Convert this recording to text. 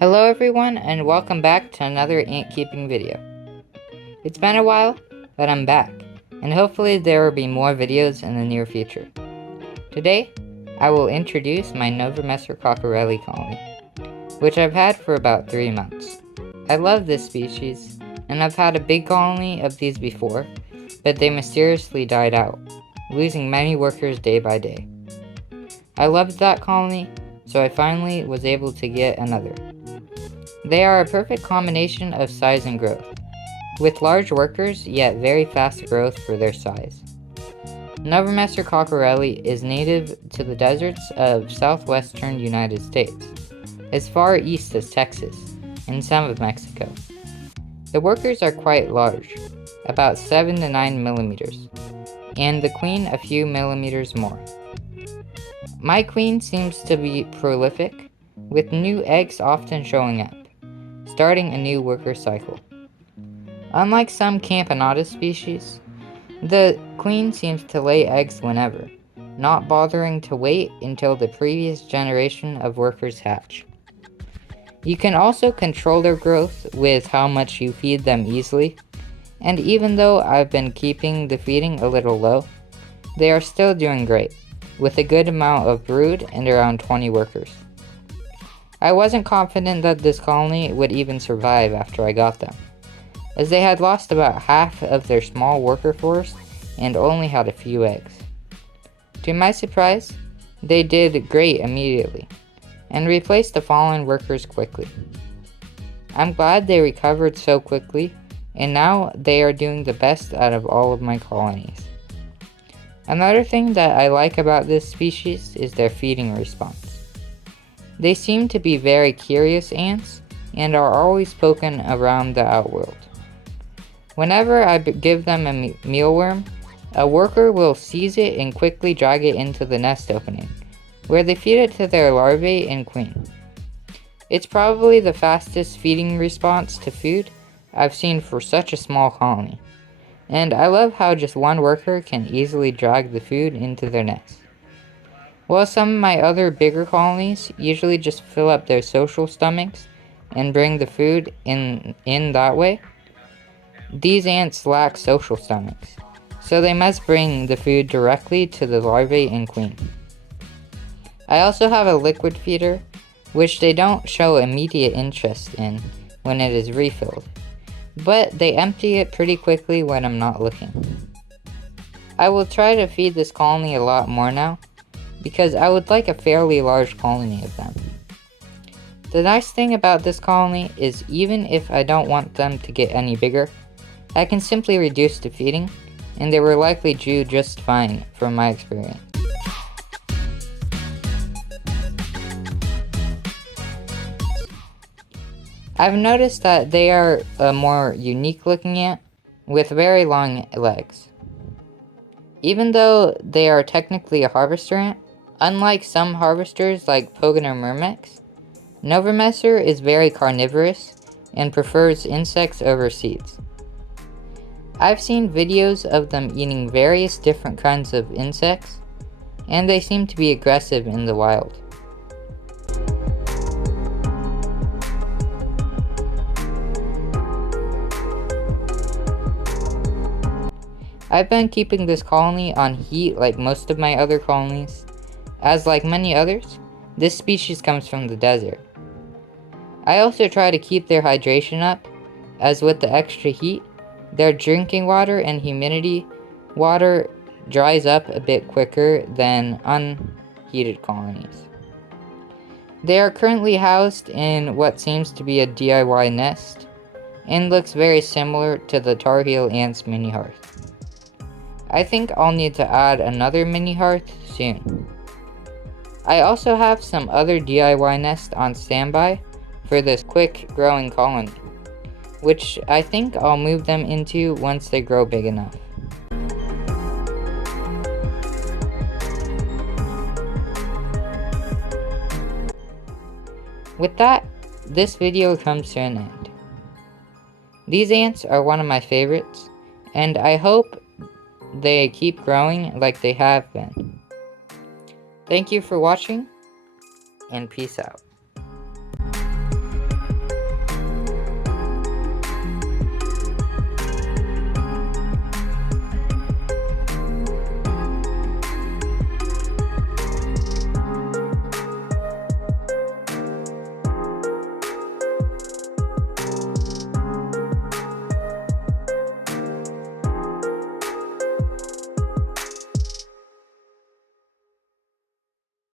Hello everyone, and welcome back to another ant keeping video. It's been a while, but I'm back, and hopefully there will be more videos in the near future. Today, I will introduce my Novomessor cockerelli colony, which I've had for about 3 months. I love this species, and I've had a big colony of these before, but they mysteriously died out, losing many workers day by day. I loved that colony, so I finally was able to get another. They are a perfect combination of size and growth, with large workers yet very fast growth for their size. Novomessor cockerelli is native to the deserts of southwestern United States, as far east as Texas, and some of Mexico. The workers are quite large, about 7 to 9 millimeters, and the queen a few millimeters more. My queen seems to be prolific, with new eggs often showing up, starting a new worker cycle. Unlike some Campanata species, the queen seems to lay eggs whenever, not bothering to wait until the previous generation of workers hatch. You can also control their growth with how much you feed them easily, and even though I've been keeping the feeding a little low, they are still doing great, with a good amount of brood and around 20 workers. I wasn't confident that this colony would even survive after I got them, as they had lost about half of their small worker force and only had a few eggs. To my surprise, they did great immediately, and replaced the fallen workers quickly. I'm glad they recovered so quickly, and now they are doing the best out of all of my colonies. Another thing that I like about this species is their feeding response. They seem to be very curious ants and are always poking around the outworld. Whenever I give them a mealworm, a worker will seize it and quickly drag it into the nest opening, where they feed it to their larvae and queen. It's probably the fastest feeding response to food I've seen for such a small colony, and I love how just one worker can easily drag the food into their nest. While some of my other bigger colonies usually just fill up their social stomachs and bring the food in that way, these ants lack social stomachs, so they must bring the food directly to the larvae and queen. I also have a liquid feeder, which they don't show immediate interest in when it is refilled, but they empty it pretty quickly when I'm not looking. I will try to feed this colony a lot more now, because I would like a fairly large colony of them. The nice thing about this colony is even if I don't want them to get any bigger, I can simply reduce the feeding, and they will likely do just fine from my experience. I've noticed that they are a more unique looking ant with very long legs. Even though they are technically a harvester ant, unlike some harvesters like Pogon or Myrmex, Novomessor is very carnivorous and prefers insects over seeds. I've seen videos of them eating various different kinds of insects, and they seem to be aggressive in the wild. I've been keeping this colony on heat like most of my other colonies, as like many others, this species comes from the desert. I also try to keep their hydration up, as with the extra heat, their drinking water and humidity water dries up a bit quicker than unheated colonies. They are currently housed in what seems to be a DIY nest, and looks very similar to the Tar Heel Ant's mini hearth. I think I'll need to add another mini hearth soon. I also have some other DIY nests on standby for this quick growing colony, which I think I'll move them into once they grow big enough. With that, this video comes to an end. These ants are one of my favorites, and I hope they keep growing like they have been. Thank you for watching, and peace out.